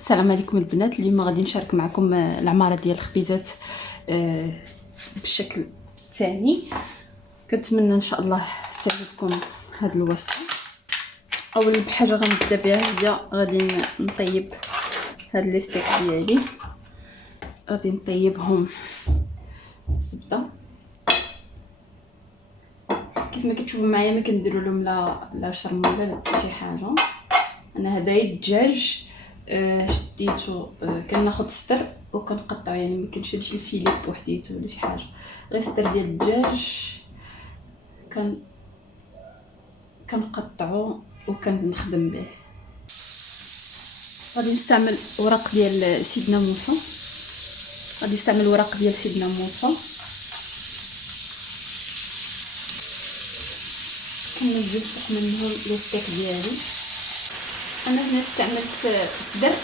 السلام عليكم البنات. اليوم غادي نشارك معكم العماره ديال الخبيزات بالشكل الثاني. كنتمنى ان شاء الله تعجبكم هذه الوصفه. اول حاجه غنبدا بها هي غادي نطيب هاد لي ستيك ديالي. غادي نطيبهم الزبده كيف ما كتشوفوا معايا، ما كنديروا لهم لا شرموله لا حتى شي حاجه. انا هدايا الدجاج شديتو، كناخذ ستر وكنقطعو، يعني ما كنشدش الفيليب بوحديتو ولا شي حاجه، غير ستر ديال الدجاج كنقطعو وكنخدم به. غادي نستعمل ورق ديال سيدنا موسى، كننزل فوق منهم لي ستيك ديالي. انا هنا استعملت صدر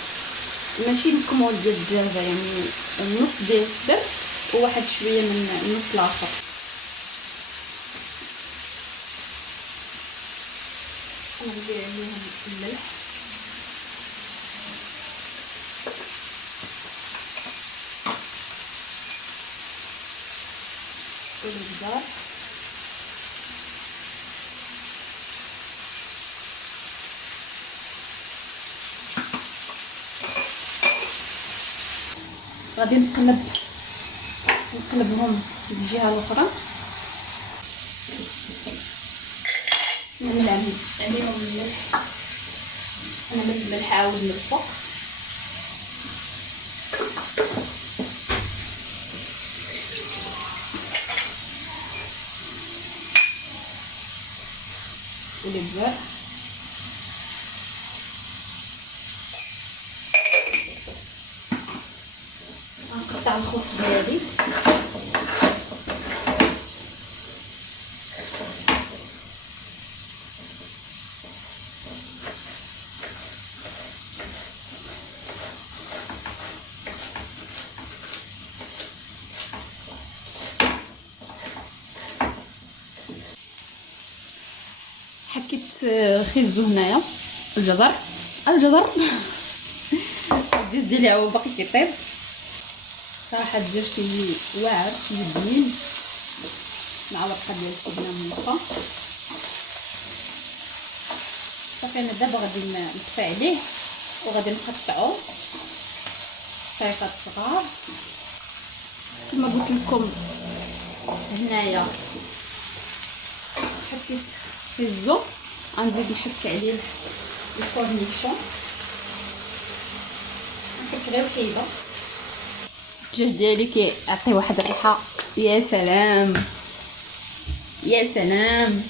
ماشي الكمول ديال الدجاجه، يعني النص ديال الصدر وواحد شويه من النص الاخر. نغلي عليهم الملح والخضار غادي نقلبهم للجهه الاخرى. نعمل عليهم الملح، انا من الملح عاود من الفوق. والبزار غنقطع الخوص ديالي، حكيت خيزو هنايا الجزر الدجاج ديالي هو باقي كيطيب. صراحه الدجاج كيجي واعر كيجي بنين مع ورقه ديال سيدنا موسى. صافي انا دابا غادي نطفي عليه وغادي نقطعو قطيفات صغار كما قلت لكم. هنايا حطيت خيزو، غنزيد نحك عليه الكورنيشون، نحك غير وحيده. الدجاج ديالي كيعطي واحد الريحه، يا سلام يا سلام.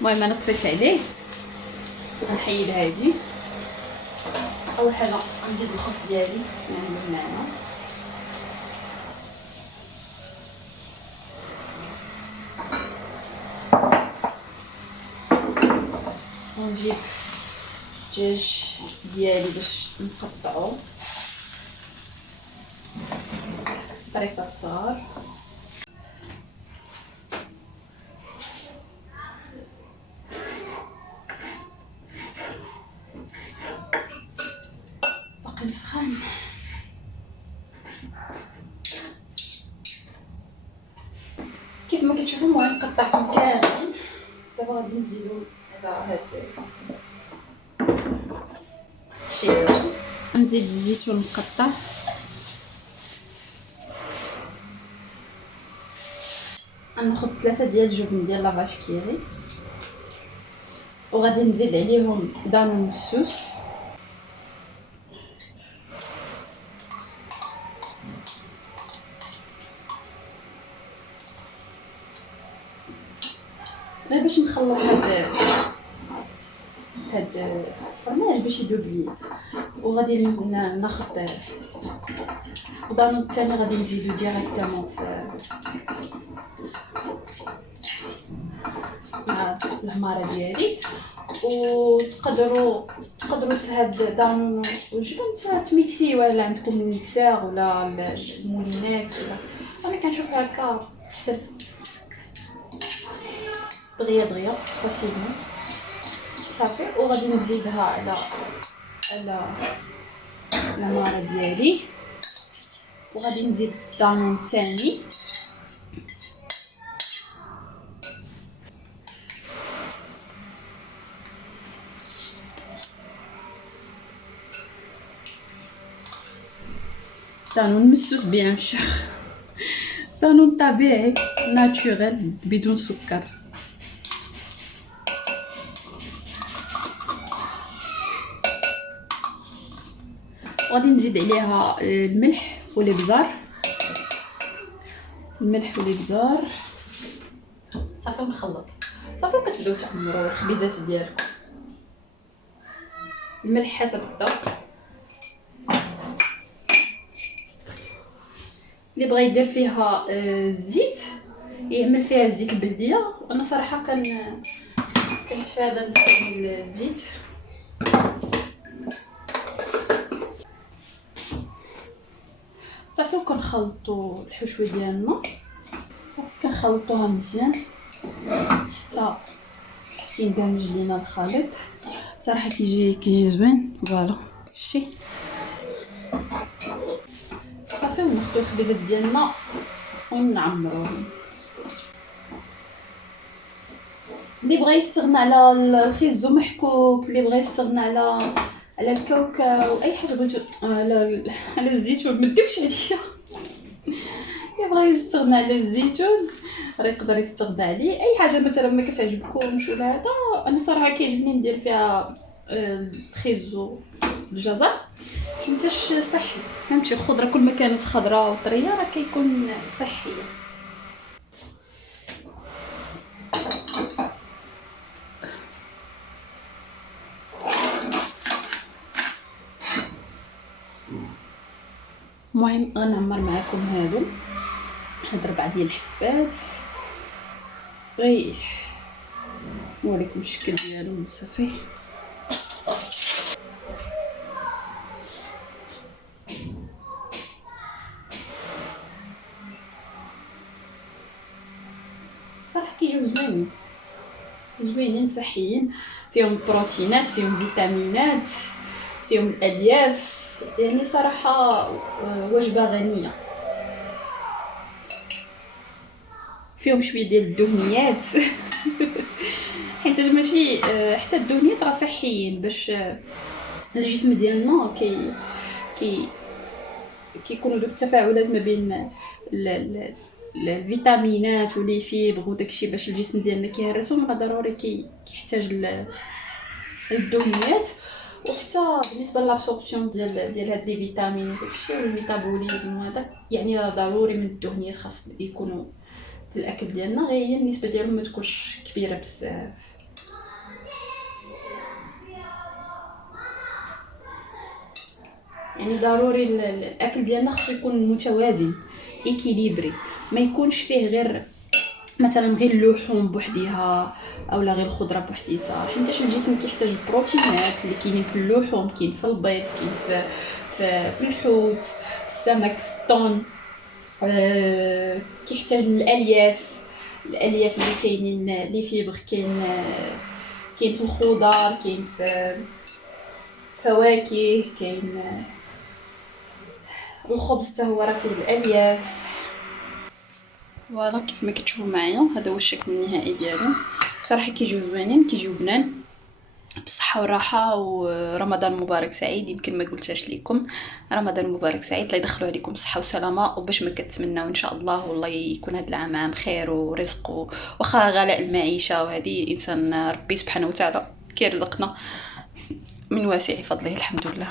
المهم انا طفيت عليه، غنحيد هادي. اول حاجه غنزيد الخبز ديالي نعملو هنايا، ونجيب الدجاج ديالي باش نقطعو طريقات صغار. باقي مسخن. كيف ما كتشوفوا المهم قطعتهم كاملين. دابا غادي نزيدو هاد الشيء، نزيد الزيتون مقطع، غناخد 3 ديال الجبن ديال لافاش كيري، وغادي نزيد عليهم دانون مسوس، غير باش نخلط هاد الفرماج باش يذوب لي. وغادي ناخد دانون الثاني غادي نزيدو ديريكتومون مع العماره ديالي. وتقدروا هاد دانون والجبن تميكسيوه الا عندكم الميكسور ولا المولينات، ولا انا كنشوف هكا حسب دغيا فاسيلمون. صافي. وغادي نزيدها على النار ديالي، وغادي نزيد الدانون الثاني. دانون مسوس بيان شير، دانون طبيعي ناتوريل بدون سكر. غادي نزيد عليها الملح والابزار، صافي ونخلط. صافي كتبداو تعمروا الخبيزات ديالكم. الملح حسب الذوق، اللي بغى يدير فيها الزيت يعمل فيها الزيت البلديه. انا صراحه كنتفادى نستعمل الزيت. صافي وكنخلطوا الحشوه ديالنا، صافي كنخلطوها مزيان حتى كيندمج لينا الخليط. صراحه كيجي زوين. فوالا شتي. صافي وناخذوا الخبيزات ديالنا ونعمروهم. اللي بغى يستغنى على الخيزو محكوك، اللي بغى يستغنى على الكاوكاو، اي حاجه بغيتو، على الزيتون ما تديوش عليا. اللي بغى يستغنى على الزيتون راه يقدر يستغنى عليه. اي حاجه مثلا ما كتعجبكمش ولا هذا، انا صراحه كيعجبني ندير فيها الخيزو الجزر، حيتاش صحي. فهمتي الخضره كل ما كانت خضراء وطريه راه كيكون صحيه. المهم غنعمر معكم هادو، هاد 4 ديال الحبات، غير نوريكم الشكل ديالهم. صافي صراحه كيجيو زوينين صحيين، فيهم بروتينات، فيهم فيتامينات، فيهم الالياف. يعني صراحه وجبه غنيه، فيهم شويه ديال الدهنيات. حيت ماشي حتى الدهنيات راه صحيين باش الجسم ديالنا كيكونوا دوك التفاعلات ما بين الفيتامينات ولي فيبر وداكشي باش الجسم ديالنا كيهرسهم. راه ضروري كيحتاج الدهنيات. وحتى بالنسبه لابسوربسيون ديال هاد لي فيتامين وداكشي والميتابوليزم وهذا، يعني راه ضروري من الدهنيات خاص يكونوا في الاكل ديالنا، غير هي النسبه ديالهم ما تكونش كبيره بزاف. يعني ضروري الاكل ديالنا خصو يكون متوازن ايكيليبري، ما يكونش فيه غير مثلا غير اللحوم بوحديها اولا غير الخضره بوحديتها، حيت الجسم كيحتاج البروتينات اللي كاينين في اللحوم، كاين في البيض، كاين في الحوت، في السمك، في الطون. كيحتاج الالياف اللي كاينين لي فيبر، كاين في الخضار، كاين في فواكه، كاين الخبز حتى هو راه فيه الالياف. فوالا كيف ما كتشوفوا معايا هذا هو الشكل النهائي ديالو. صراحه كيجيو زوينين، كيجيو بنان بالصحه والراحه. ورمضان مبارك سعيد. يمكن ما قلتهاش لكم، رمضان مبارك سعيد، الله يدخلوا عليكم صحه وسلامه. وباش ما كتمناو ان شاء الله والله يكون هذا العام عام خير ورزق، وخا غلاء المعيشه وهذه الانسان ربي سبحانه وتعالى كيرزقنا من واسع فضله الحمد لله.